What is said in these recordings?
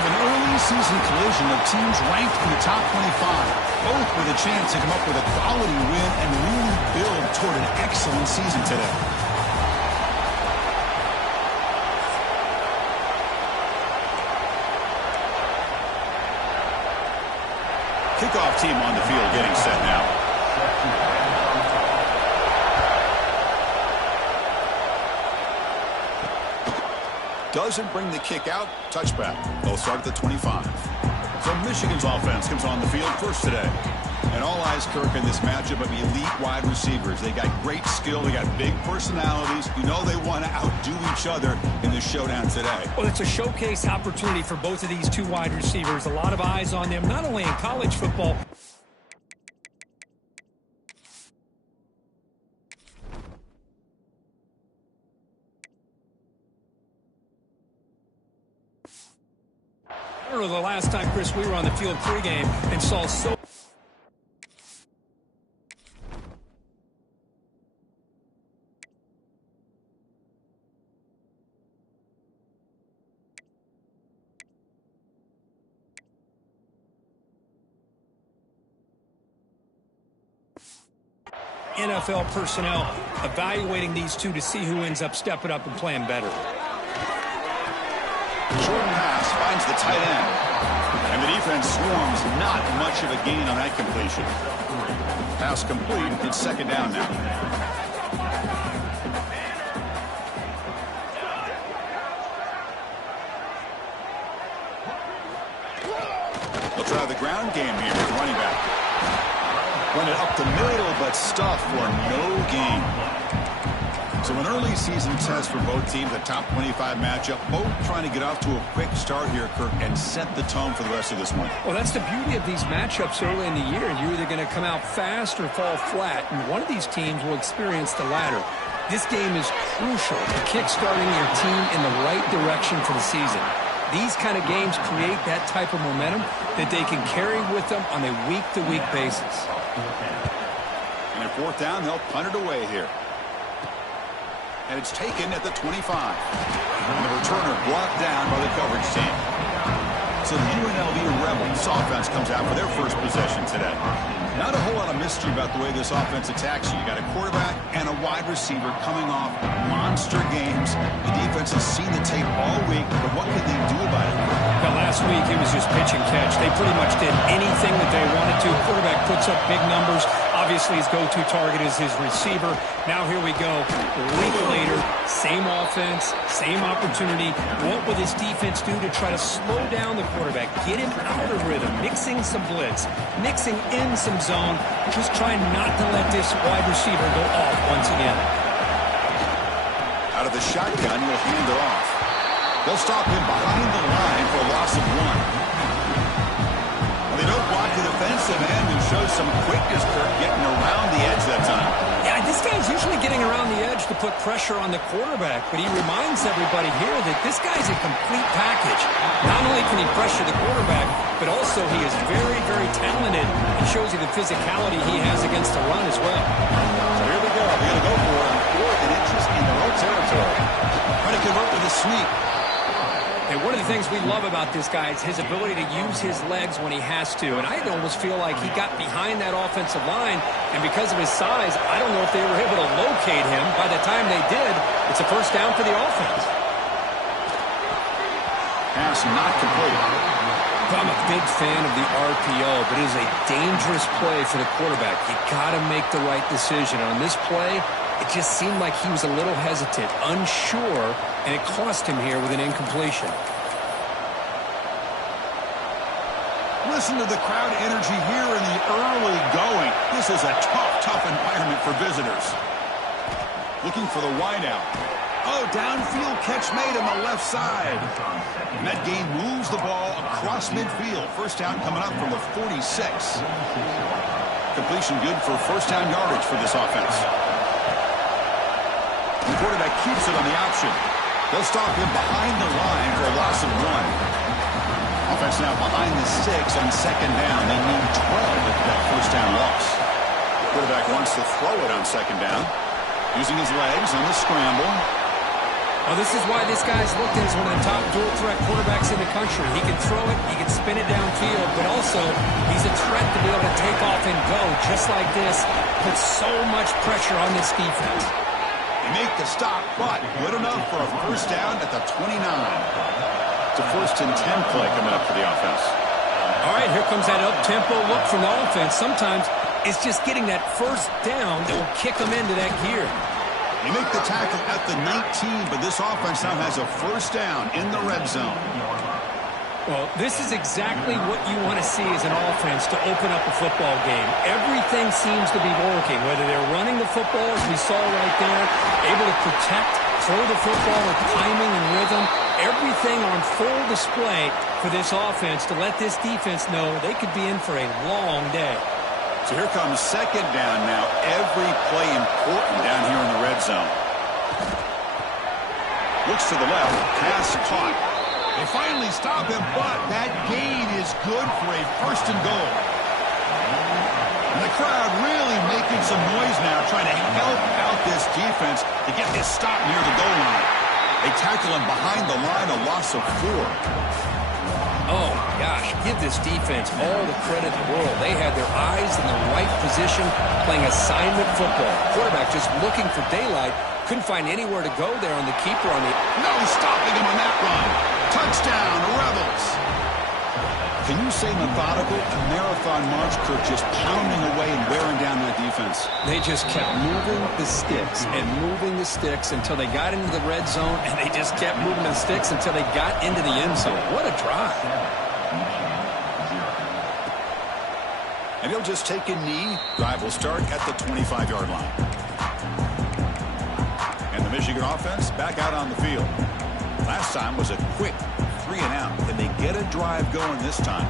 have an early season collision of teams ranked in the top 25, both with a chance to come up with a quality win and really build toward an excellent season today. Kickoff team on the field getting set now. Doesn't bring the kick out. Touchback. They'll start at the 25. So Michigan's offense comes on the field first today. And all eyes, Kirk, in this matchup of elite wide receivers. They got great skill. They got big personalities. You know they want to outdo each other in the showdown today. Well, it's a showcase opportunity for both of these two wide receivers. A lot of eyes on them, not only in college football. I don't know the last time, Chris, we were on the field pregame and saw so... NFL personnel evaluating these two to see who ends up stepping up and playing better. Short pass finds the tight end. And the defense swarms. Not much of a gain on that completion. Pass complete. It's second down now. They'll try the ground game here with the running back. Run it up the middle, but stuff for no gain. So an early season test for both teams, a top 25 matchup, both trying to get off to a quick start here, Kirk, and set the tone for the rest of this one. Well, that's the beauty of these matchups early in the year. You're either going to come out fast or fall flat, and one of these teams will experience the latter. This game is crucial to kick-starting your team in the right direction for the season. These kind of games create that type of momentum that they can carry with them on a week-to-week basis. And at fourth down, they'll punt it away here. And it's taken at the 25. And the returner brought down by the coverage team. So the UNLV Rebels offense comes out for their first possession today. Not a whole lot of mystery about the way this offense attacks you. You got a quarterback and a wide receiver coming off monster games. The defense has seen the tape all week, but what can they do about it? Well, last week it was just pitch and catch. They pretty much did anything that they wanted to. Quarterback puts up big numbers. Obviously, his go-to target is his receiver. Now here we go. A week later, same offense, same opportunity. What will this defense do to try to slow down the quarterback, get him out of rhythm, mixing some blitz, mixing in some zone, just trying not to let this wide receiver go off once again. Out of the shotgun, he'll hand it off. They'll stop him behind the line for a loss of 1. They don't block the defensive end and show some quickness for getting around the edge that time. Yeah, this guy's usually getting around the edge to put pressure on the quarterback, but he reminds everybody here that this guy's a complete package. Not only can he pressure the quarterback, but also he is very, very talented and shows you the physicality he has against the run as well. So here we go. They're going to go for it. 4th and inches in their own territory. Trying to convert with a sweep. And one of the things we love about this guy is his ability to use his legs when he has to. And I almost feel like he got behind that offensive line, and because of his size, I don't know if they were able to locate him. By the time they did, it's a first down for the offense. Pass not complete. I'm a big fan of the RPO, but it is a dangerous play for the quarterback. You got to make the right decision. On this play, it just seemed like he was a little hesitant, unsure, and it cost him here with an incompletion. Listen to the crowd energy here in the early going. This is a tough environment for visitors. Looking for the wideout. Oh, downfield catch made on the left side. And that game moves the ball across midfield. First down coming up from the 46. Completion good for first down yardage for this offense. The quarterback keeps it on the option. They'll stop him behind the line for a loss of 1. Offense now behind the 6 on second down. They need 12 with that first down loss. The quarterback wants to throw it on second down. Using his legs on the scramble. Well, this is why this guy's looked at as one of the top dual-threat quarterbacks in the country. He can throw it, he can spin it downfield, but also he's a threat to be able to take off and go just like this. Puts so much pressure on this defense. They make the stop, but good enough for a first down at the 29. It's a 1st and 10 play coming up for the offense. All right, here comes that up-tempo look from the offense. Sometimes it's just getting that first down that will kick them into that gear. They make the tackle at the 19, but this offense now has a first down in the red zone. Well, this is exactly what you want to see as an offense to open up a football game. Everything seems to be working, whether they're running the football, as we saw right there, able to protect, throw the football with timing and rhythm, everything on full display for this offense to let this defense know they could be in for a long day. So here comes second down now. Every play important down here in the red zone. Looks to the left. Pass caught. They finally stop him, but that gain is good for a 1st and goal. And the crowd really making some noise now, trying to help out this defense to get this stop near the goal line. They tackle him behind the line, a loss of 4. Oh, gosh, give this defense all the credit in the world. They had their eyes in the right position, playing assignment football. Quarterback just looking for daylight. Couldn't find anywhere to go there on the keeper on the... No stopping him on that run. Touchdown, Rebels. Can you say methodical? A marathon march, Kirk, just pounding away and wearing down that defense. They just kept moving the sticks and moving the sticks until they got into the red zone, and they just kept moving the sticks until they got into the end zone. What a drive. And he'll just take a knee. Drive will start at the 25-yard line. And the Michigan offense back out on the field. Last time was a quick 3 and out. Can they get a drive going this time?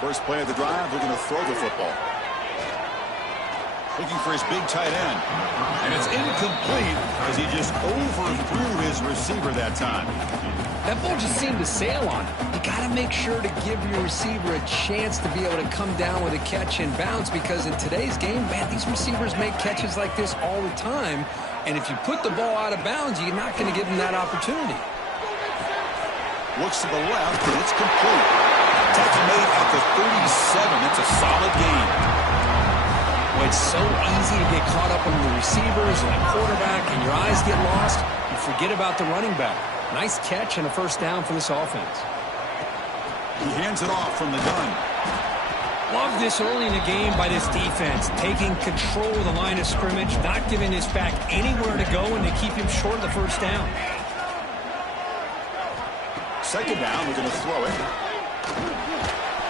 First play of the drive, they're going to throw the football. Looking for his big tight end. And it's incomplete as he just overthrew his receiver that time. That ball just seemed to sail on him. You got to make sure to give your receiver a chance to be able to come down with a catch and bounce, because in today's game, man, these receivers make catches like this all the time. And if you put the ball out of bounds, you're not going to give them that opportunity. Looks to the left, and it's complete. Tackle made at the 37. It's a solid gain. Well, it's so easy to get caught up on the receivers and the quarterback, and your eyes get lost. You forget about the running back. Nice catch and a first down for this offense. He hands it off from the gun. Love this early in the game by this defense, taking control of the line of scrimmage, not giving this back anywhere to go, and they keep him short of the first down. Second down, we're going to throw it.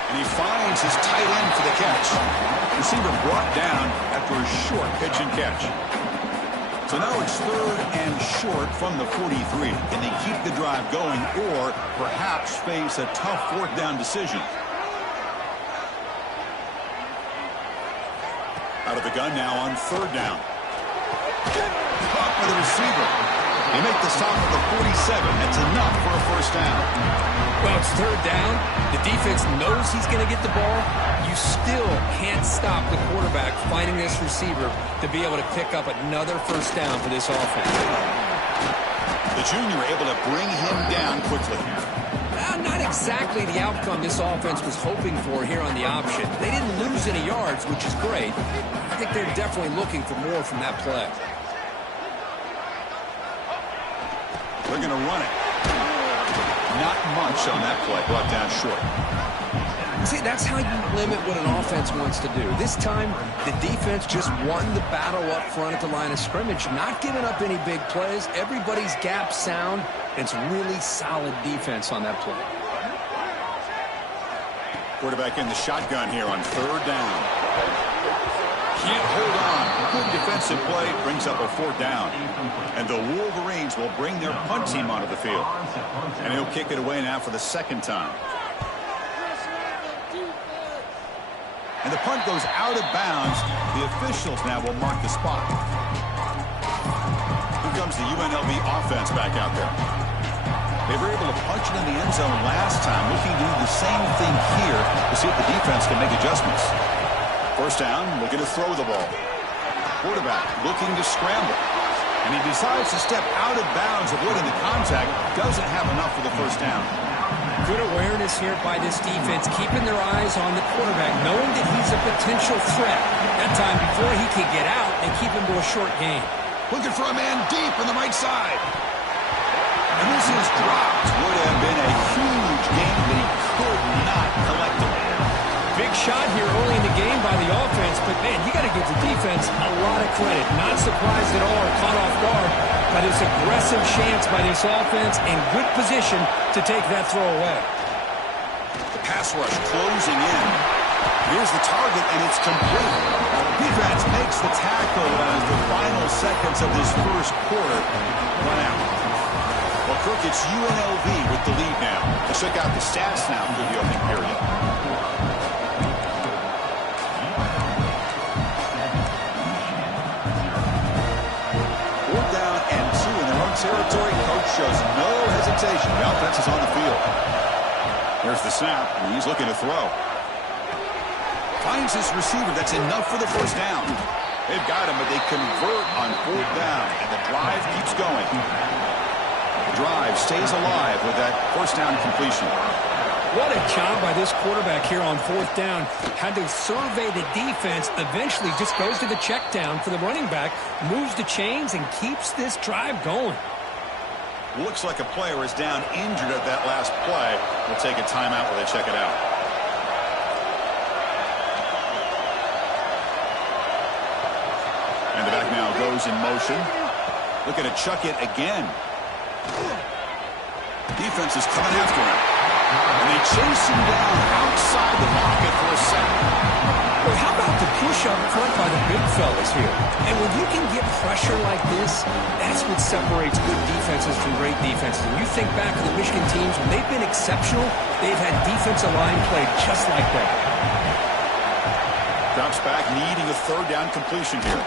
And he finds his tight end for the catch. Receiver brought down after a short pitch and catch. So now it's 3rd and short from the 43. Can they keep the drive going or perhaps face a tough 4th down decision? Out of the gun now on 3rd down. Caught by the receiver. They make the stop at the 47. That's enough for a first down. Well, it's 3rd down. The defense knows he's going to get the ball. You still can't stop the quarterback finding this receiver to be able to pick up another first down for this offense. The junior able to bring him down quickly. Not exactly the outcome this offense was hoping for here on the option. They didn't lose any yards, which is great. I think they're definitely looking for more from that play. They're going to run it. Not much on that play. Brought down short. See, that's how you limit what an offense wants to do. This time, the defense just won the battle up front at the line of scrimmage, not giving up any big plays. Everybody's gap sound. It's really solid defense on that play. Quarterback in the shotgun here on 3rd down. Can't hold on. Good defensive play brings up a 4th down. And the Wolverines will bring their punt team onto the field. And he'll kick it away now for the 2nd time. And the punt goes out of bounds. The officials now will mark the spot. Here comes the UNLV offense back out there. They were able to punch it in the end zone last time, looking to do the same thing here to see if the defense can make adjustments. First down, looking to throw the ball. Quarterback looking to scramble. And he decides to step out of bounds, avoiding the contact. Doesn't have enough for the first down. Good awareness here by this defense, keeping their eyes on the quarterback, knowing that he's a potential threat. That time before he could get out and keep him to a short gain. Looking for a man deep on the right side. And this is dropped. Would have been a huge gain, but he could not collect it. Big shot here early in the game by the offense, but man, you got to give the defense a lot of credit. Not surprised at all or caught off guard by this aggressive chance by this offense and good position to take that throw away. The pass rush closing in. Here's the target, and it's complete. Defense makes the tackle as the final seconds of this first quarter run out. Well, Crook, it's UNLV with the lead now. Let's check out the stats now for the opening period. Territory. Coach shows no hesitation. The offense is on the field. There's the snap, and he's looking to throw. Finds his receiver. That's enough for the first down. They've got him, but they convert on fourth down, and the drive keeps going. The drive stays alive with that first down completion. What a job by this quarterback here on fourth down. Had to survey the defense, eventually just goes to the check down for the running back, moves the chains, and keeps this drive going. Looks like a player is down injured at that last play. We'll take a timeout while they check it out. And the back now goes in motion. Looking to chuck it again. Defense is coming after him. And they chase him down outside the pocket for a sack. Well, how about the push up front by the big fellas here? And when you can get pressure like this, that's what separates good defenses from great defenses. And you think back to the Michigan teams, when they've been exceptional, they've had defensive line play just like that. Drops back, needing a third down completion here.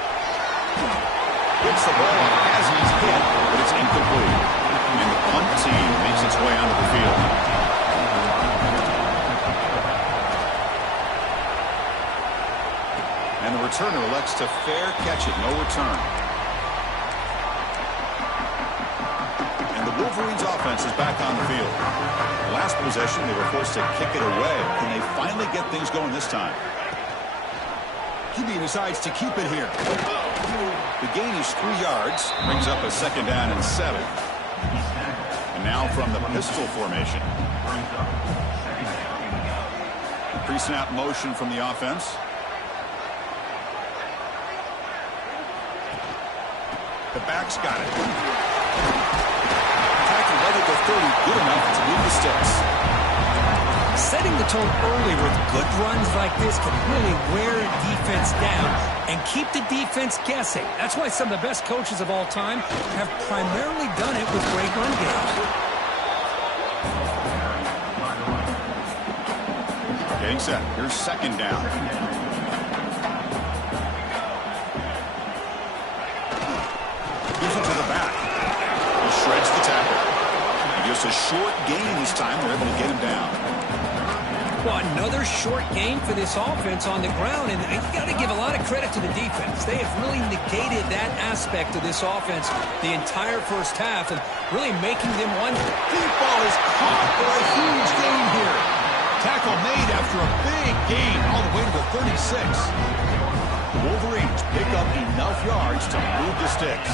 Gets the ball as he's hit, but it's incomplete. And the punt team makes its way onto the field. And the returner elects to fair catch it. No return. And the Wolverines offense is back on the field. Last possession, they were forced to kick it away. Can they finally get things going this time? QB decides to keep it here. The gain is 3 yards. Brings up a second down and 7. And now from the pistol formation. Pre-snap motion from the offense. The back's got it. Tackle right at the 30, good enough to move the sticks. Setting the tone early with good runs like this can really wear a defense down and keep the defense guessing. That's why some of the best coaches of all time have primarily done it with great run games. Getting set. Here's second down. Gives it to the back. He shreds the tackle. And just a short gain this time. They're able to get him down. Well, another short gain for this offense on the ground, and you got to give a lot of credit to the defense. They have really negated that aspect of this offense the entire first half and really making them one. Deep ball is caught for a huge gain here. Tackle made after a big gain all the way to the 36. The Wolverines pick up enough yards to move the sticks.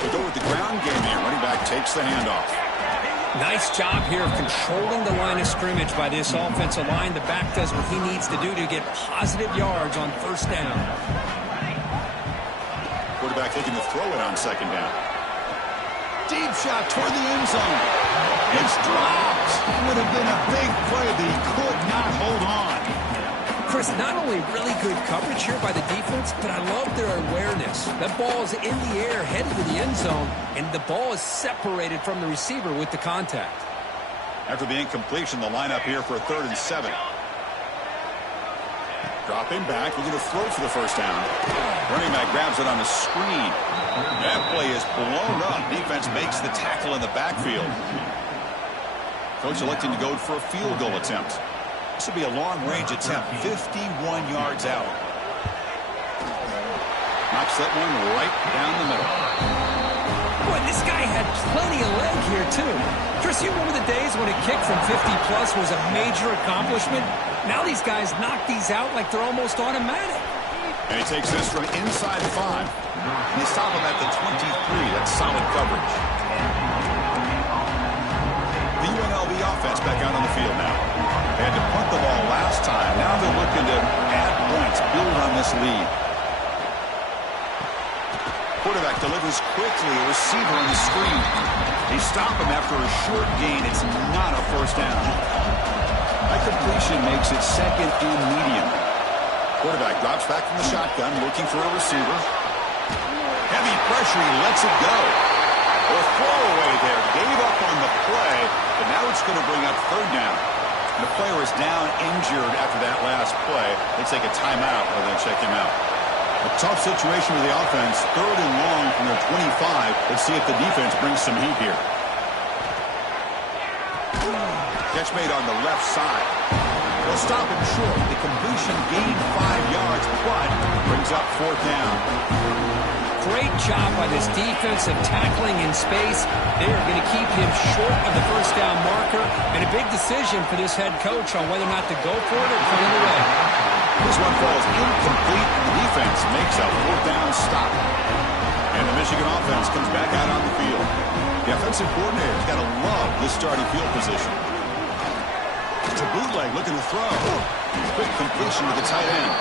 They go with the ground game here. Running back takes the handoff. Nice job here of controlling the line of scrimmage by this offensive line. The back does what he needs to do to get positive yards on first down. Quarterback looking to throw it on second down. Deep shot toward the end zone. It's dropped. Would have been a big play, but he could not hold on. Chris, not only really good coverage here by the defense, but I love their awareness. That ball is in the air, headed to the end zone, and the ball is separated from the receiver with the contact. After the incompletion, the lineup here for a 3rd and 7. Dropping back, looking to throw for the first down. Running back grabs it on the screen. That play is blown up. Defense makes the tackle in the backfield. Coach electing to go for a field goal attempt. This will be a long-range attempt, 51 yards out. Knocks that one right down the middle. Boy, this guy had plenty of leg here, too. Chris, you remember the days when a kick from 50-plus was a major accomplishment? Now these guys knock these out like they're almost automatic. And he takes this from inside 5. And they stop him at the 23. That's solid coverage. The UNLV offense back out on the field now. They had to punt the ball last time. Now they're looking to add points, build on this lead. Quarterback delivers quickly, a receiver on the screen. They stop him after a short gain. It's not a first down. That completion makes it second and medium. Quarterback drops back from the shotgun, looking for a receiver. Heavy pressure, he lets it go. A throwaway there, gave up on the play, but now it's going to bring up third down. And the player is down injured after that last play. They take a timeout rather than check him out. A tough situation for the offense. Third and long from their 25. Let's see if the defense brings some heat here. Catch made on the left side. They'll stop him short. The completion gained 5 yards, but brings up fourth down. Great job by this defense of tackling in space. They are going to keep him short of the first down marker. And a big decision for this head coach on whether or not to go for it or punt it away. This one falls incomplete, and the defense makes a fourth down stop. And the Michigan offense comes back out on the field. The offensive coordinator's got to love this starting field position. It's a bootleg looking to throw. Quick completion to the tight end.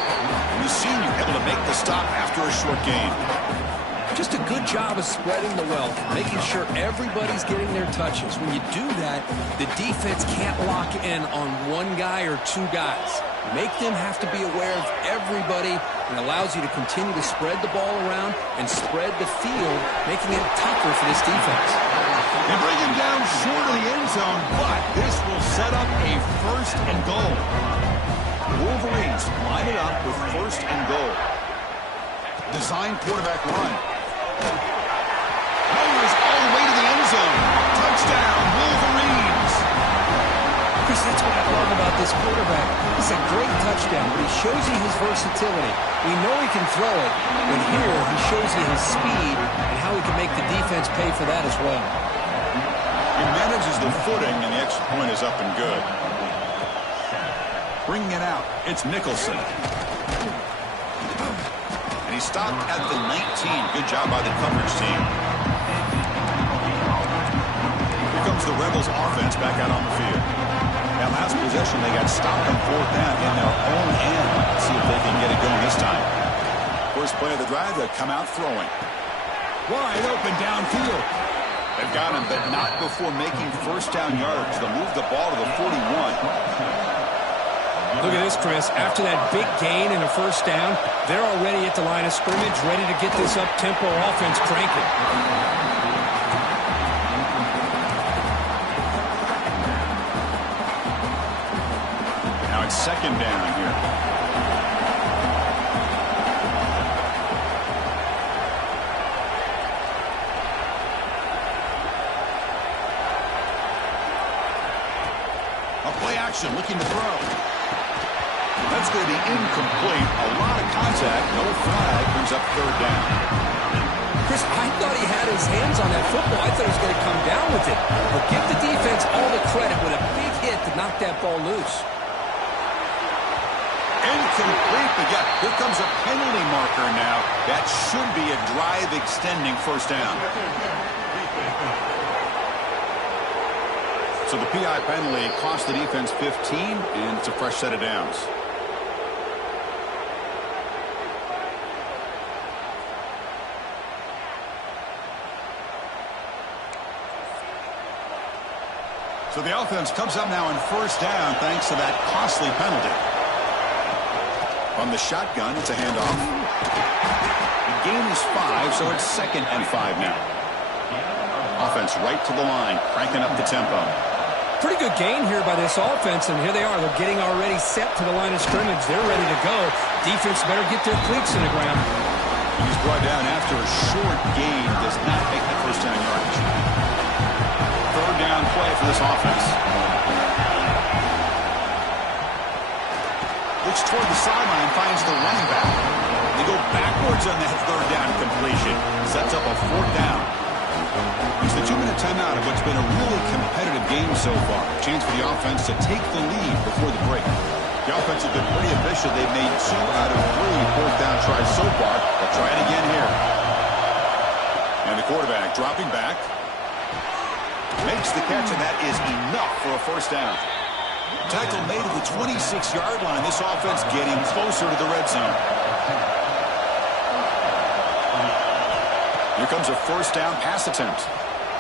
And the senior able to make the stop after a short gain. Just a good job of spreading the wealth, making sure everybody's getting their touches. When you do that, the defense can't lock in on one guy or two guys. Make them have to be aware of everybody, and allows you to continue to spread the ball around and spread the field, making it tougher for this defense. They bring him down short of the end zone, but this will set up a first and goal. Wolverines line it up with first and goal. Design quarterback run. Mowers all the way to the end zone. Touchdown, Wolverines. Chris, that's what I love about this quarterback. It's a great touchdown, but he shows you his versatility. We know he can throw it, but here he shows you his speed and how he can make the defense pay for that as well. He manages the footing, and the extra point is up and good. Bringing it out, it's Nicholson. And he stopped at the 19. Good job by the coverage team. Here comes the Rebels offense back out on the field. That last possession, they got stopped on fourth down in their own end. Let's see if they can get it going this time. First play of the drive, they come out throwing. Wide open downfield. They've got him, but not before making first down yardage. They'll move the ball to the 41. Look at this, Chris. After that big gain and a first down, they're already at the line of scrimmage, ready to get this up-tempo offense cranking. Now it's second down here. A play action, looking to throw. That's going to be incomplete. A lot of contact, no flag, brings up third down. Chris, I thought he had his hands on that football. I thought he was going to come down with it. But give the defense all the credit with a big hit to knock that ball loose. Incomplete, but yeah, here comes a penalty marker now. That should be a drive-extending first down. So the PI penalty cost the defense 15, and it's a fresh set of downs. So the offense comes up now on first down thanks to that costly penalty. From the shotgun, it's a handoff. The gain is 5, so it's second and 5 now. Offense right to the line, cranking up the tempo. Pretty good gain here by this offense, and here they are. They're getting already set to the line of scrimmage. They're ready to go. Defense better get their cleats in the ground. He's brought down after a short gain. Does not make the first down yardage. Third down play for this offense. looks toward the sideline, finds the running back. They go backwards on that third down completion. Sets up a fourth down. It's the 2-minute timeout of what's been a really competitive game so far. Chance for the offense to take the lead before the break. The offense has been pretty efficient. They've made 2 out of 3 fourth down tries so far. They'll try it again here. And the quarterback dropping back. Makes the catch, and that is enough for a first down. Tackle made at the 26-yard line. This offense getting closer to the red zone. Here comes a first down pass attempt.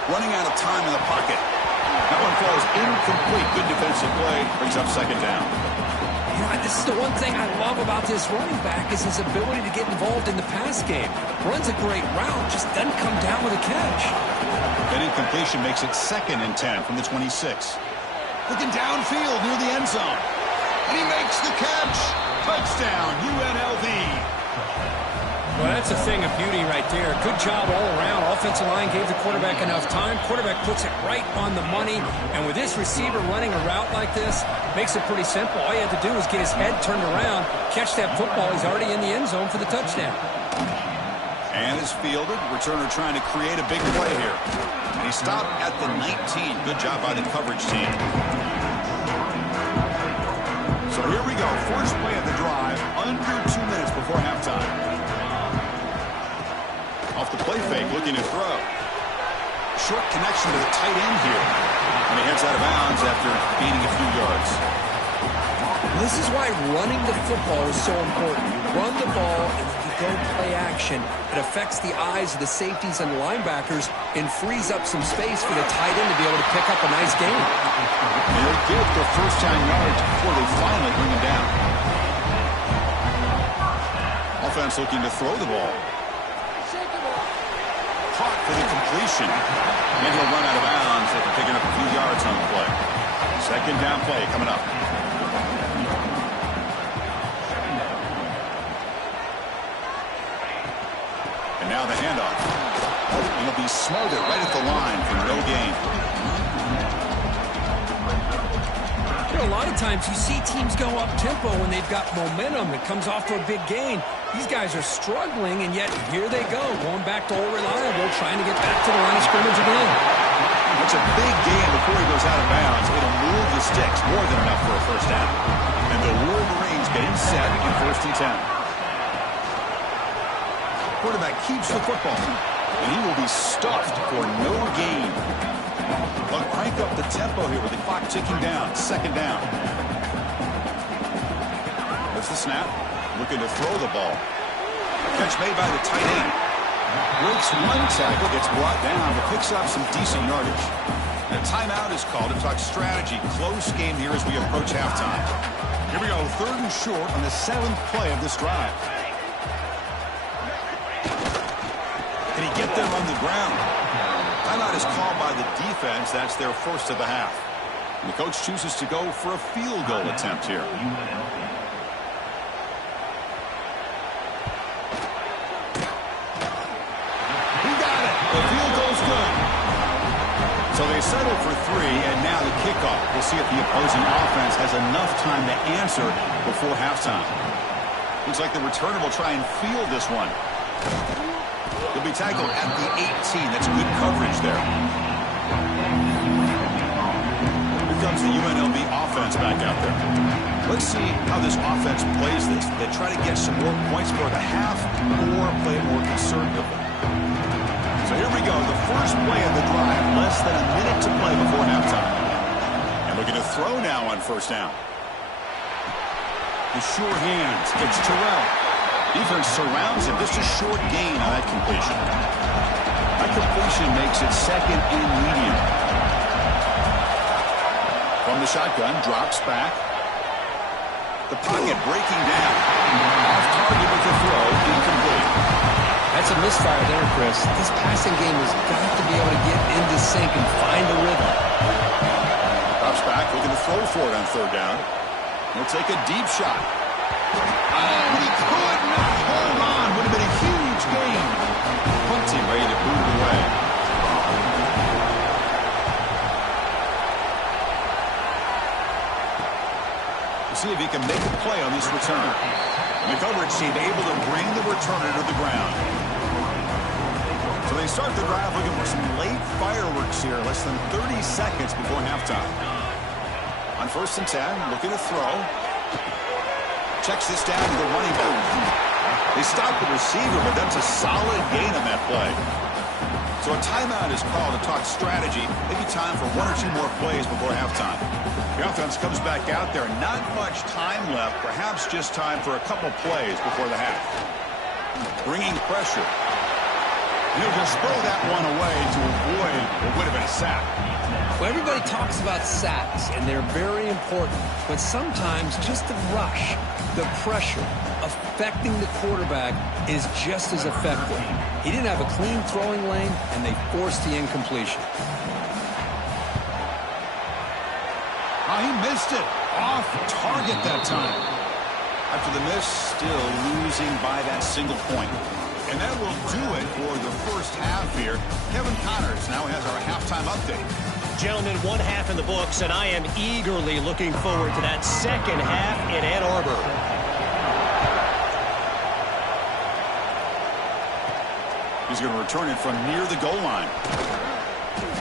Running out of time in the pocket. That one falls incomplete. Good defensive play. Brings up second down. Yeah, this is the one thing I love about this running back is his ability to get involved in the pass game. Runs a great route, just doesn't come down with a catch. That incompletion makes it 2nd and 10 from the 26. Looking downfield near the end zone. And he makes the catch. Touchdown, UNLV. Well, that's a thing of beauty right there. Good job all around. Offensive line gave the quarterback enough time. Quarterback puts it right on the money. And with this receiver running a route like this, makes it pretty simple. All you have to do is get his head turned around, catch that football. He's already in the end zone for the touchdown. And is fielded. Returner trying to create a big play here. And he stopped at the 19. Good job by the coverage team. So here we go. First play of the drive. Under 2 minutes before halftime. Off the play fake, looking to throw. Short connection to the tight end here. And he heads out of bounds after gaining a few yards. This is why running the football is so important. You run the ball and you go play action. It affects the eyes of the safeties and linebackers and frees up some space for the tight end to be able to pick up a nice gain. And they'll get the first down yards before they finally bring him down. Offense looking to throw the ball. Caught for the completion. And he'll run out of bounds after picking up a few yards on the play. Second down play coming up. And now the handoff. And he'll be smothered right at the line for no gain. You know, a lot of times you see teams go up-tempo when they've got momentum. It comes off to a big gain. These guys are struggling, and yet here they go, going back to old reliable, trying to get back to the line of scrimmage again. That's a big gain before he goes out of bounds. It'll move the sticks, more than enough for a first down. And the Wolverines getting set in 1st and 10. Quarterback keeps the football, and he will be stuffed for no gain. They'll crank up the tempo here with the clock ticking down. Second down. There's the snap. Looking to throw the ball. Catch made by the tight end. Breaks one tackle, gets brought down, but picks up some decent yardage. A timeout is called to talk strategy. Close game here as we approach halftime. Here we go, 3rd and short on the 7th play of this drive. Can he get them on the ground? Timeout is called by the defense. That's their first of the half. And the coach chooses to go for a field goal attempt here. The field goal's good. So they settle for 3, and now the kickoff. We'll see if the opposing offense has enough time to answer before halftime. Looks like the returner will try and field this one. He'll be tackled at the 18. That's good coverage there. Here comes the UNLV offense back out there. Let's see how this offense plays this. They try to get some more points for the half or play it more conservatively. So here we go, the first play of the drive, less than a minute to play before halftime. And looking to throw now on first down. The sure hands, it's Terrell. Defense surrounds him, just a short gain on that completion. That completion makes it 2nd and medium. From the shotgun, drops back. The pocket breaking down. Off target with the throw, incomplete. That's a misfire there, Chris. This passing game has got to be able to get into sync and find a rhythm. Drops back, looking to throw for it on 3rd down. He'll take a deep shot. Oh, he could not hold on. Would have been a huge gain. Punting, ready to boot it away. see if he can make a play on this return. And the coverage team able to bring the returner to the ground. So they start the drive looking for some late fireworks here, less than 30 seconds before halftime. On 1st and 10, looking to throw. Checks this down to the running back. They stop the receiver, but that's a solid gain on that play. So a timeout is called to talk strategy. Maybe time for 1 or 2 more plays before halftime. The offense comes back out there. Not much time left. Perhaps just time for a couple plays before the half. Bringing pressure. He'll just throw that one away to avoid what would have been a sack. Well, everybody talks about sacks, and they're very important. But sometimes just the rush, the pressure, affecting the quarterback is just as effective. He didn't have a clean throwing lane, and they forced the incompletion. Oh, he missed it. Off target that time. After the miss, still losing by that single point. And that will do it for the first half here. Kevin Connors now has our halftime update. Gentlemen, 1 half in the books, and I am eagerly looking forward to that second half in Ann Arbor. He's going to return it from near the goal line.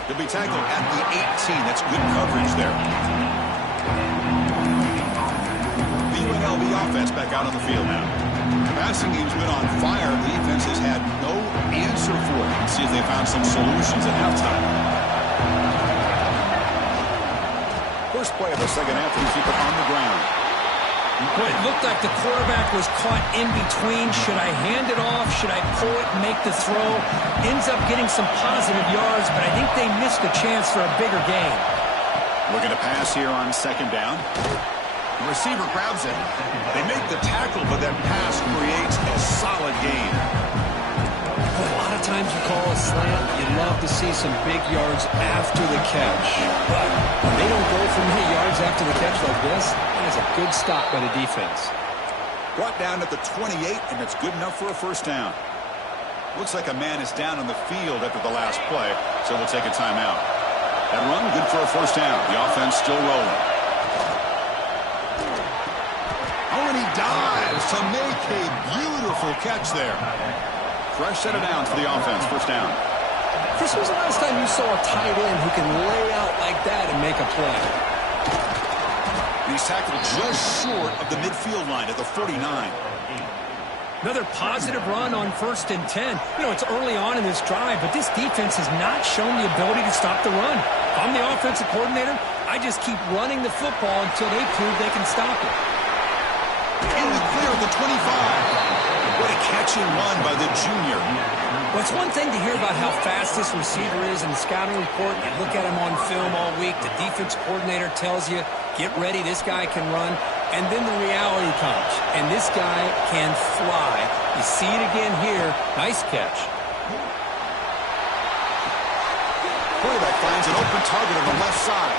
He'll be tackled at the 18. That's good coverage there. The UNLV offense back out on the field now. The passing game's been on fire. The defense has had no answer for it. Let's see if they found some solutions at halftime. First play of the second half, they keep it on the ground. Boy, it looked like the quarterback was caught in between. Should I hand it off? Should I pull it and make the throw? Ends up getting some positive yards, but I think they missed a chance for a bigger gain. Looking to pass here on 2nd down. The receiver grabs it. They make the tackle, but that pass creates a solid gain. A lot of times you call a slant, you'd love to see some big yards after the catch. But when they don't go for many yards after the catch like this, that is a good stop by the defense. Brought down at the 28, and it's good enough for a first down. Looks like a man is down on the field after the last play, so they'll take a timeout. That run, good for a first down. The offense still rolling. Oh, and he dives to make a beautiful catch there. Fresh set of downs for the offense. First down. Chris, when was the last time you saw a tight end who can lay out like that and make a play? He's tackled just short of the midfield line at the 49. Another positive run on 1st and 10. You know, it's early on in this drive, but this defense has not shown the ability to stop the run. If I'm the offensive coordinator, I just keep running the football until they prove they can stop it. In the clear at the 25. What a catch and run by the junior. Well, it's one thing to hear about how fast this receiver is in the scouting report. You look at him on film all week. The defense coordinator tells you, get ready, this guy can run. And then the reality comes, and this guy can fly. You see it again here. Nice catch. Quarterback finds an open target on the left side.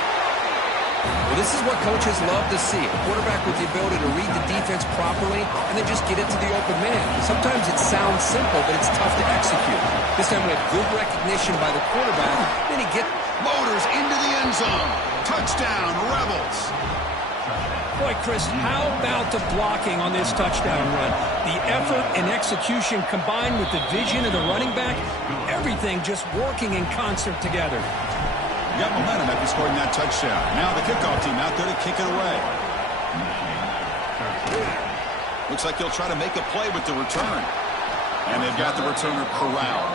Well, this is what coaches love to see. A quarterback with the ability to read the defense properly and then just get it to the open man. Sometimes it sounds simple, but it's tough to execute. This time we have good recognition by the quarterback. Then he gets Motors into the end zone. Touchdown, Rebels. Boy, Chris, how about the blocking on this touchdown run? The effort and execution combined with the vision of the running back, everything just working in concert together. Got momentum after scoring that touchdown. Now the kickoff team out there to kick it away. Looks like he'll try to make a play with the return. And they've got the returner corralled.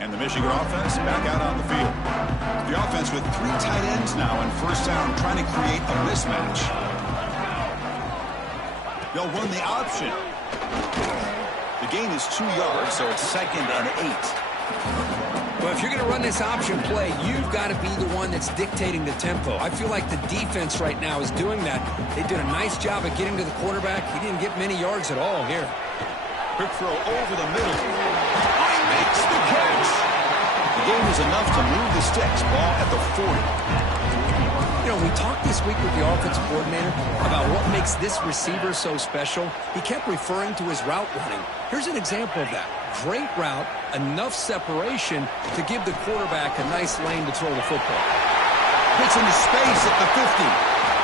And the Michigan offense back out on the field. The offense with 3 tight ends now in first down, trying to create a mismatch. They'll run the option. The gain is 2 yards, so it's 2nd and 8. Well, if you're going to run this option play, you've got to be the one that's dictating the tempo. I feel like the defense right now is doing that. They did a nice job of getting to the quarterback. He didn't get many yards at all here. Quick throw over the middle. Makes the catch. The gain is enough to move the sticks. Ball at the 40. You know, we talked this week with the offensive coordinator about what makes this receiver so special. He kept referring to his route running. Here's an example of that. Great route, enough separation to give the quarterback a nice lane to throw the football. Puts into space at the 50.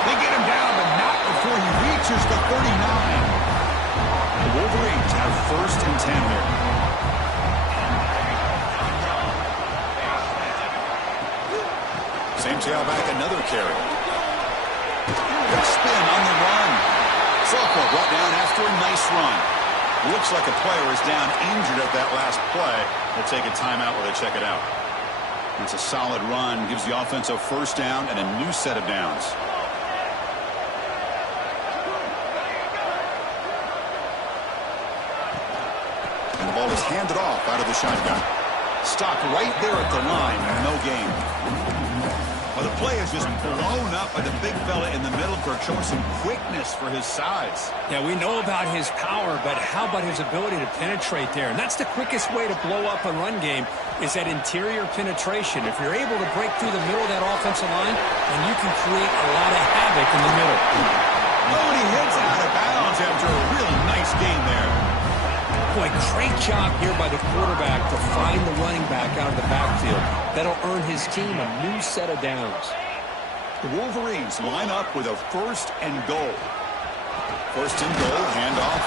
They get him down, but not before he reaches the 39. The Wolverines have 1st and 10 here. Same tailback, another carry. Big spin on the run. Sophomore brought down after a nice run. Looks like a player is down injured at that last play. They'll take a timeout while they check it out. It's a solid run. Gives the offense a 1st down and a new set of downs. And the ball is handed off out of the shotgun. Stopped right there at the line. No gain. Well, the play is just blown up by the big fella in the middle for showing some quickness for his size. Yeah, we know about his power, but how about his ability to penetrate there? And that's the quickest way to blow up a run game is that interior penetration. If you're able to break through the middle of that offensive line, then you can create a lot of havoc in the middle. Nobody hits out of bounds after a really nice game there. Boy, great job here by the quarterback to find the running back out of the backfield. That'll earn his team a new set of downs. The Wolverines line up with a 1st and goal. 1st and goal, handoff.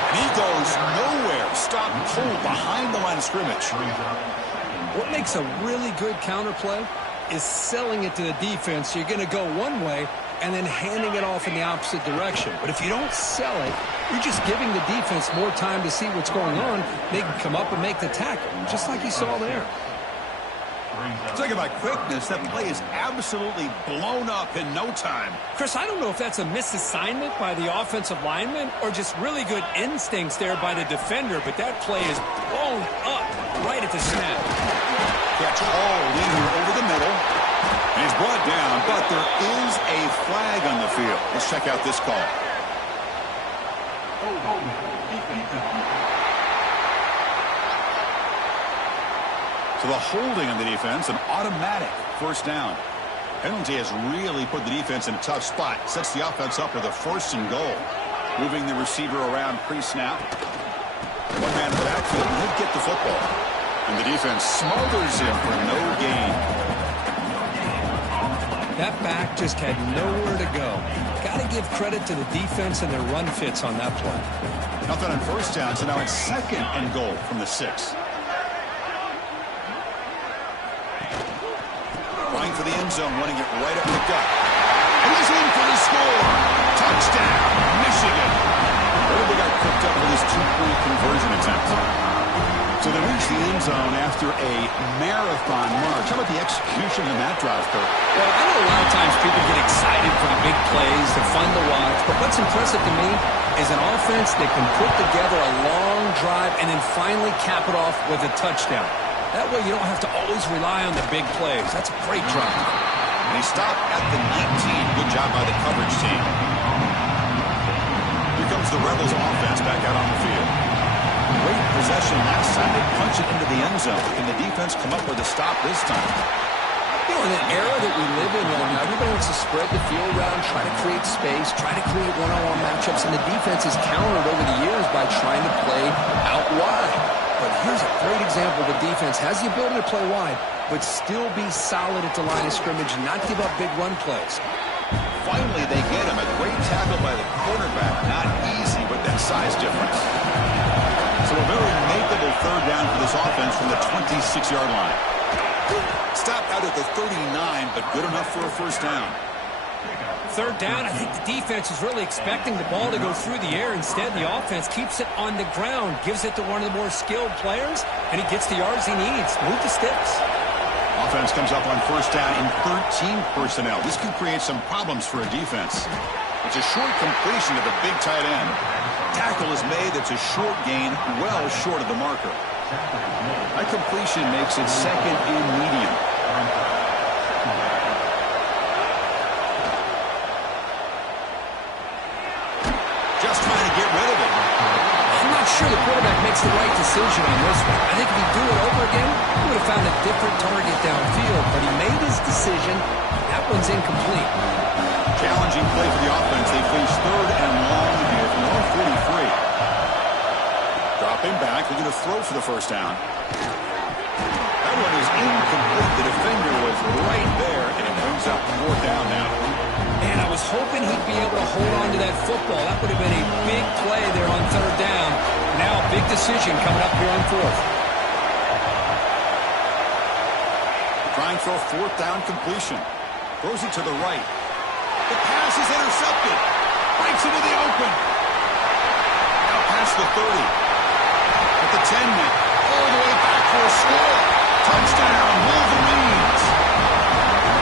And he goes nowhere. Stop cold behind the line of scrimmage. What makes a really good counterplay is selling it to the defense. So you're going to go one way and then handing it off in the opposite direction. But if you don't sell it, you're just giving the defense more time to see what's going on. They can come up and make the tackle, just like you saw there. Talking about quickness, that play is absolutely blown up in no time. Chris, I don't know if that's a misassignment by the offensive lineman or just really good instincts there by the defender, but that play is blown up right at the snap. Catch all in here over the middle. And he's brought down, but there is a flag on the field. Let's check out this call. So the holding on the defense, an automatic 1st down. Penalty has really put the defense in a tough spot. Sets the offense up with a 1st and goal. Moving the receiver around pre-snap. One man in the backfield, and he'll get the football. And the defense smothers him for no gain. That back just had nowhere to go. Got to give credit to the defense and their run fits on that play. Nothing on 1st down, so now it's 2nd and goal from the 6. Going for the end zone, running it right up the gut. And he's in for the score. Touchdown, Michigan. They got cooked up with his 2-point conversion attempt. So they reach the end zone after a marathon march. How about the execution in that drive, Kirk? Well, I know a lot of times people get excited for the big plays. They're fun to watch. But what's impressive to me is an offense that can put together a long drive and then finally cap it off with a touchdown. That way you don't have to always rely on the big plays. That's a great drive. And he stopped at the 19. Good job by the coverage team. Here comes the Rebels offense back out on the field. Great possession last time. They punch it into the end zone. Can the defense come up with a stop this time? You know, in an era that we live in right now, everybody wants to spread the field around, try to create space, try to create one-on-one matchups, and the defense is countered over the years by trying to play out wide. But here's a great example. The defense has the ability to play wide, but still be solid at the line of scrimmage and not give up big run plays. Finally, they get him. A great tackle by the quarterback. Not easy with that size difference. So a very makeable 3rd down for this offense from the 26-yard line. Stopped out at the 39, but good enough for a 1st down. third down, I think the defense is really expecting the ball to go through the air. Instead, the offense keeps it on the ground, gives it to one of the more skilled players, and he gets the yards he needs. Move the sticks. Offense comes up on first down in 13 personnel. This could create some problems for a defense. It's a short completion to the big tight end. Tackle is made. That's a short gain, well short of the marker. That completion makes it second and medium. Just trying to get rid of it. I'm not sure the quarterback makes the right decision on this one. I think if he'd do it over again, he would have found a different target downfield, but he made his decision. That one's incomplete. Challenging play for the offense. They face third and long here from their own 43. Dropping back, looking to throw for the first down. That one is incomplete. The defender was right there, and it brings up fourth down now. Man, I was hoping he'd be able to hold on to that football. That would have been a big play there on third down. Now a big decision coming up here on fourth. Trying for a fourth down completion. Throws it to the right. The pass is intercepted. Breaks into the open. Now past the 30. At the 10-minute. All the way back for a score. Touchdown, Wolverines.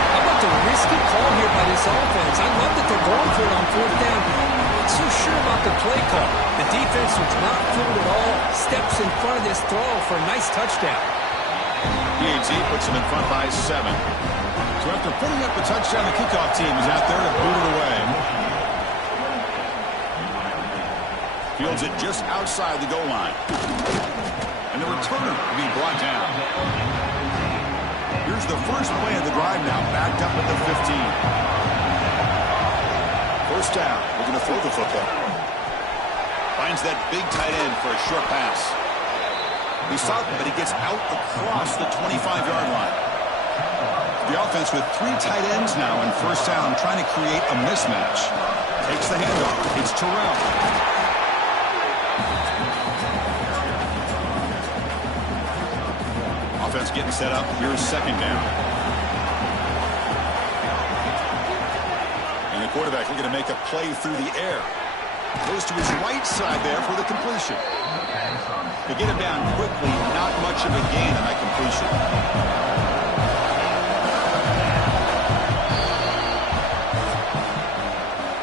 How about the risky call here by this offense? I love that they're going for it on fourth down. I'm not so sure about the play call. The defense was not fooled at all. Steps in front of this throw for a nice touchdown. PAT puts them in front by 7. So after putting up the touchdown, the kickoff team is out there to boot it away. Fields it just outside the goal line. And the returner will be brought down. Here's the first play of the drive now, backed up at the 15. First down, looking to throw the football. Finds that big tight end for a short pass. He's stopped, but he gets out across the 25-yard line. The offense with 3 tight ends now in first down, trying to create a mismatch. Takes the handoff. It's Terrell. Offense getting set up. Here's second down. And the quarterback looking to make a play through the air. Goes to his right side there for the completion. To get him down quickly, not much of a gain on that completion.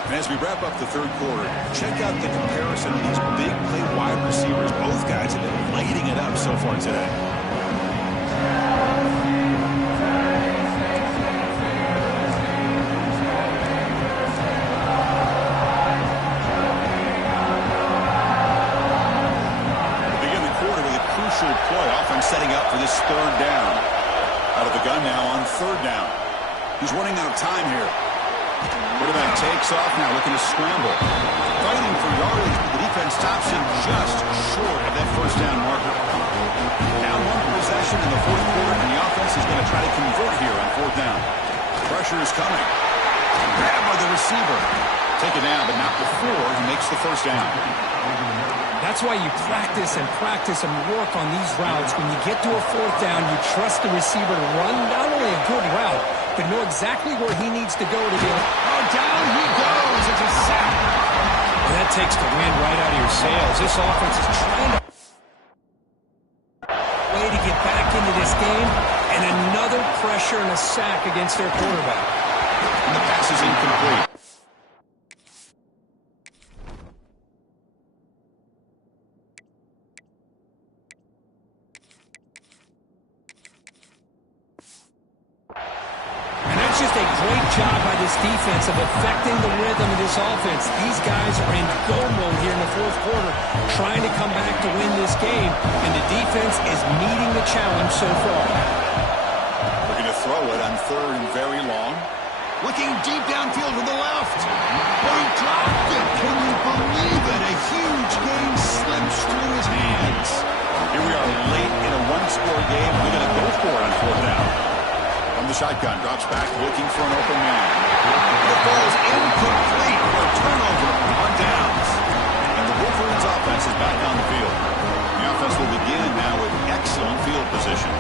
And as we wrap up the third quarter, check out the comparison of these big play wide receivers. Both guys have been lighting it up so far today. Setting up for this third down. Out of the gun now on third down. He's running out of time here. Quarterback takes off now, looking to scramble. Fighting for yardage, but the defense stops him just short of that first down marker. Now 1 possession in the fourth quarter, and the offense is going to try to convert here on fourth down. Pressure is coming. Grabbed by the receiver. Taken down, but not before he makes the first down. That's why you practice and work on these routes. When you get to a fourth down, you trust the receiver to run not only a good route, but know exactly where he needs to go to be able to... Oh, down he goes. It's a sack. And that takes the wind right out of your sails. This offense is trying to... way to get back into this game, and another pressure and a sack against their quarterback. And the pass is incomplete. Just a great job by this defense of affecting the rhythm of this offense. These guys are in go mode here in the fourth quarter, trying to come back to win this game, and the defense is meeting the challenge so far. Looking to throw it on third and very long. Looking deep downfield to the left. Oh, he dropped it. Can you believe it? A huge game slips through his hands. Here we are late in a one-score game. We're going to go for it on fourth down. From the shotgun, drops back, looking for an open man. The ball is incomplete for a turnover on downs. And the Wolverines offense is back on the field. The offense will begin now with excellent field position.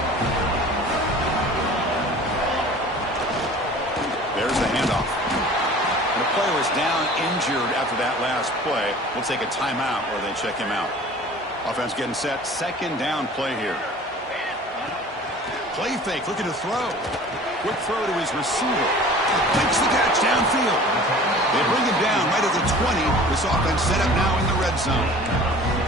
There's the handoff. And a player is down injured after that last play. We'll take a timeout or they check him out. Offense getting set. Second down play here. Play fake, looking to throw. Quick throw to his receiver. Takes the catch downfield. They bring him down right at the 20. This offense set up now in the red zone.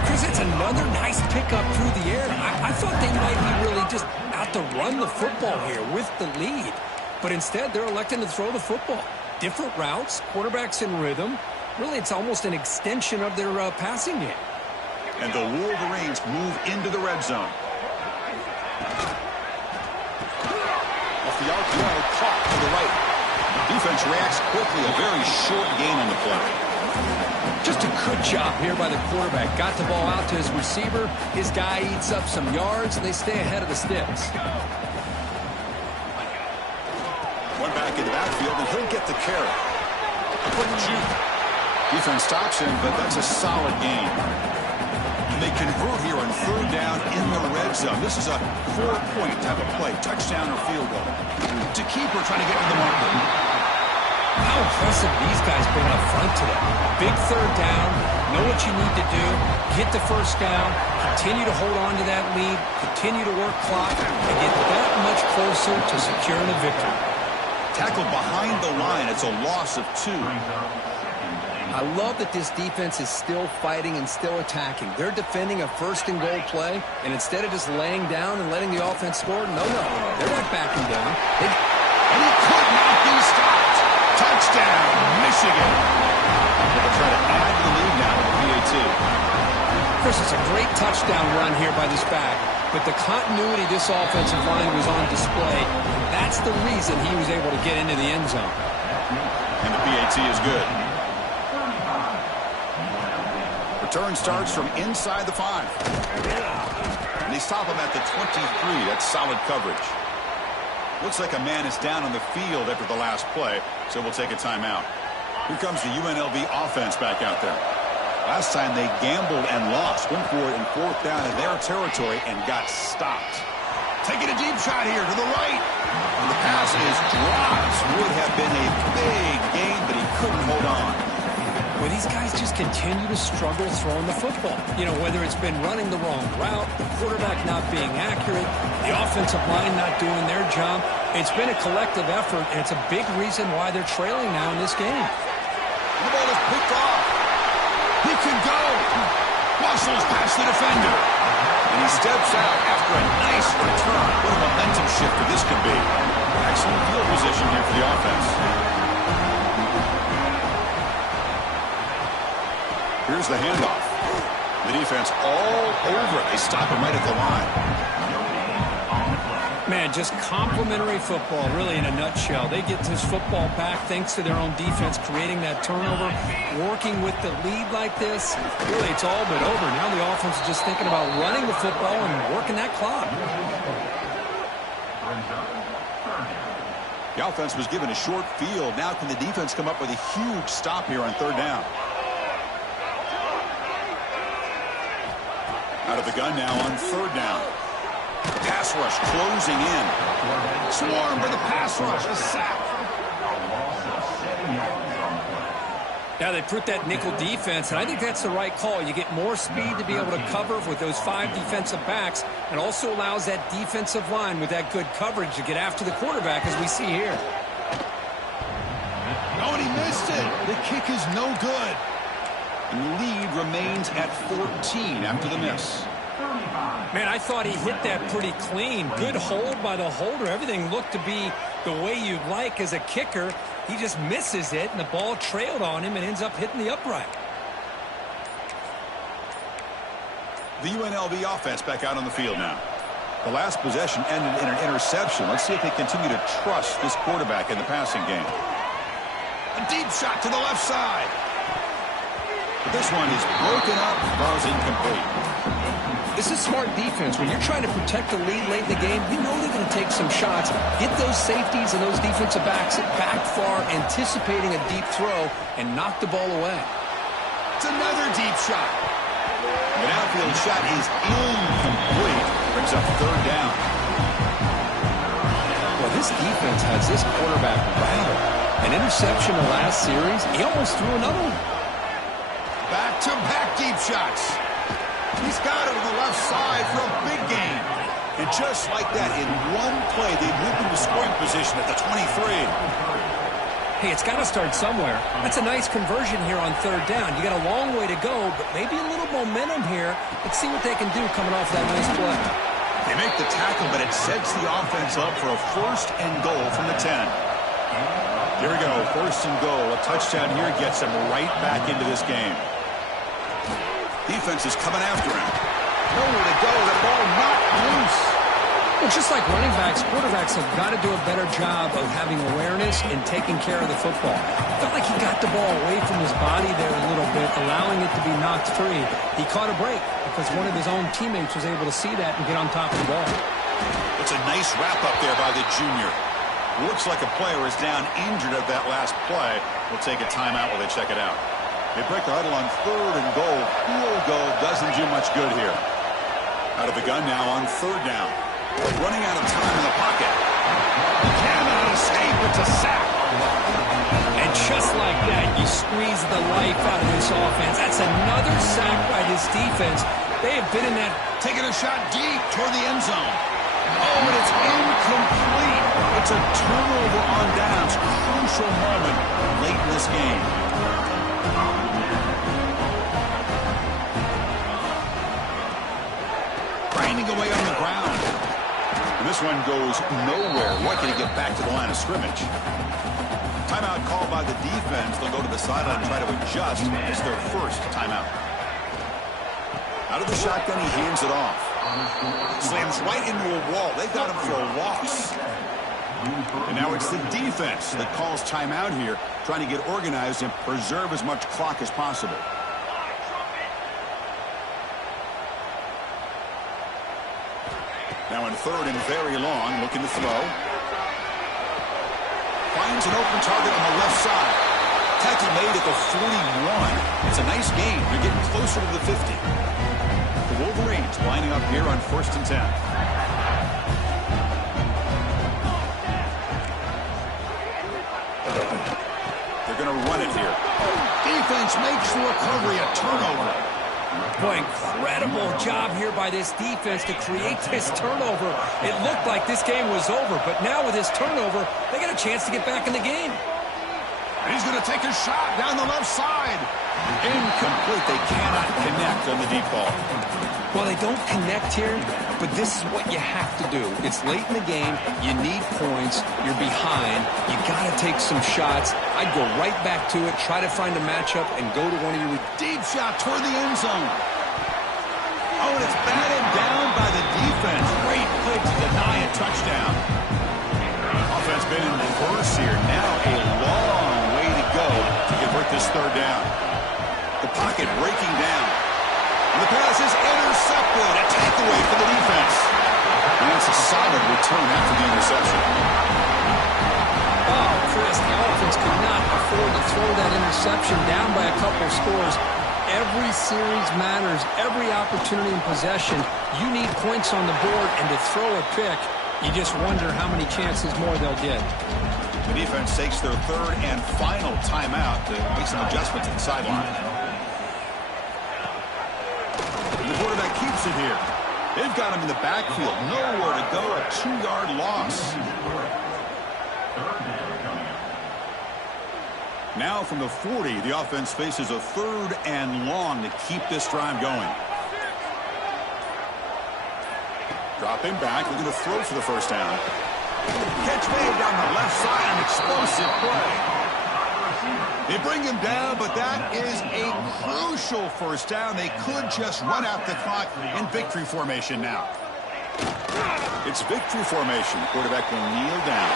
Chris, it's another nice pickup through the air. I thought they might be really just out to run the football here with the lead. But instead, they're electing to throw the football. Different routes, quarterbacks in rhythm. Really, it's almost an extension of their passing game. And the Wolverines move into the red zone. Off the RPO, caught to the right. Defense reacts quickly. A very short gain on the play. Just a good job here by the quarterback. Got the ball out to his receiver. His guy eats up some yards, and they stay ahead of the sticks. One back in the backfield, and he'll get the carry. A quick juke. Defense stops him, but that's a solid gain. And they convert here on third down in the red zone. This is a 4-point type of play, touchdown or field goal. To keeper trying to get to the marker. How impressive these guys been up front today. Big third down, know what you need to do, get the first down, continue to hold on to that lead, continue to work clock, and get that much closer to securing a victory. Tackled behind the line. It's a loss of 2. I love that this defense is still fighting and still attacking. They're defending a first-and-goal play, and instead of just laying down and letting the offense score, no, they're not backing down. And he could not be stopped. Touchdown, Michigan. They'll try to add to the lead now with the PAT. Chris, it's a great touchdown run here by this back, but the continuity this offensive line was on display. That's the reason he was able to get into the end zone. And the PAT is good. Return starts from inside the 5. And they stop him at the 23. That's solid coverage. Looks like a man is down on the field after the last play, so we'll take a timeout. Here comes the UNLV offense back out there. Last time they gambled and lost. Went for it in fourth down in their territory and got stopped. Taking a deep shot here to the right. And the pass is dropped. Would have been a big gain, but he couldn't hold on. Well, these guys just continue to struggle throwing the football. You know, whether it's been running the wrong route, the quarterback not being accurate, the offensive line not doing their job. It's been a collective effort, and it's a big reason why they're trailing now in this game. The ball is picked off. He can go. Muscles past the defender. And he steps out after a nice return. What a momentum shifter this could be. Excellent field position here for the offense. Here's the handoff. The defense all over it. They stop him right at the line. Man, just complimentary football, really, in a nutshell. They get this football back thanks to their own defense, creating that turnover, working with the lead like this. Really, it's all but over. Now the offense is just thinking about running the football and working that clock. The offense was given a short field. Now can the defense come up with a huge stop here on third down? Out of the gun now on third down. Pass rush closing in. Swarm for the pass rush. A sack. Now they put that nickel defense, and I think that's the right call. You get more speed to be able to cover with those 5 defensive backs, and also allows that defensive line with that good coverage to get after the quarterback, as we see here. Oh, and he missed it. The kick is no good. And the lead remains at 14 after the miss. Man, I thought he hit that pretty clean. Good hold by the holder. Everything looked to be the way you'd like as a kicker. He just misses it, and the ball trailed on him and ends up hitting the upright. The UNLV offense back out on the field now. The last possession ended in an interception. Let's see if they continue to trust this quarterback in the passing game. A deep shot to the left side. But this one is broken up, falls incomplete. This is smart defense. When you're trying to protect the lead late in the game, you know they're going to take some shots. Get those safeties and those defensive backs back far, anticipating a deep throw, and knock the ball away. It's another deep shot. The outfield shot is incomplete. Brings up third down. Well, this defense has this quarterback rattled. An interception the last series. He almost threw another one. Back-to-back deep shots. He's got it on the left side for a big gain. And just like that, in one play, they moved into scoring position at the 23. Hey, it's got to start somewhere. That's a nice conversion here on third down. You got a long way to go, but maybe a little momentum here. Let's see what they can do coming off that nice play. They make the tackle, but it sets the offense up for a first and goal from the 10. Here we go, first and goal. A touchdown here gets them right back into this game. Defense is coming after him. Nowhere to go. The ball knocked loose. Well, just like running backs, quarterbacks have got to do a better job of having awareness and taking care of the football. Felt like he got the ball away from his body there a little bit, allowing it to be knocked free. He caught a break because one of his own teammates was able to see that and get on top of the ball. It's a nice wrap-up there by the junior. Looks like a player is down injured at that last play. We'll take a timeout while they check it out. They break the huddle on third and goal. Field goal doesn't do much good here. Out of the gun now on third down. Running out of time in the pocket. Cannot escape. It's a sack. And just like that, you squeeze the life out of this offense. That's another sack by this defense. They have been in that. Taking a shot deep toward the end zone. Oh, and it's incomplete. It's a turnover on downs. Crucial moment late in this game. Grinding away on the ground. And this one goes nowhere. Lucky to get back to the line of scrimmage. Timeout called by the defense. They'll go to the sideline and try to adjust. It's their first timeout. Out of the shotgun, he hands it off. Slams right into a wall. They got him for a loss. And now it's the defense that calls timeout here, trying to get organized and preserve as much clock as possible. Now in third and very long, looking to throw. Finds an open target on the left side. Tackle made at the 41. It's a nice gain. They're getting closer to the 50. The Wolverines lining up here on first and 10. They're going to run it here. Defense makes the recovery, a turnover. Boy, incredible job here by this defense to create this turnover. It looked like this game was over, but now with this turnover, they got a chance to get back in the game. And he's going to take a shot down the left side. Incomplete. They cannot connect on the deep ball. Well, they don't connect here, but this is what you have to do. It's late in the game. You need points. You're behind. You got to take some shots. I'd go right back to it, try to find a matchup, and go to one of your deep shot toward the end zone. Oh, and it's batted down by the defense. Great play to deny a touchdown. Offense been in reverse here. Now a long way to go to convert this third down. The pocket breaking down. And the pass is intercepted. A takeaway for the defense. And it's a solid return after the interception. Oh, Chris, the offense could not afford to throw that interception down by a couple of scores. Every series matters. Every opportunity in possession. You need points on the board, and to throw a pick, you just wonder how many chances more they'll get. The defense takes their third and final timeout to make some adjustments at the sideline. The quarterback keeps it here. They've got him in the backfield. Nowhere to go. A 2-yard loss. Now from the 40, the offense faces a third and long to keep this drive going. Dropping back, looking to throw for the first down. Catch made down the left side, an explosive play. They bring him down, but that is a crucial first down. They could just run out the clock in victory formation now. It's victory formation. The quarterback will kneel down.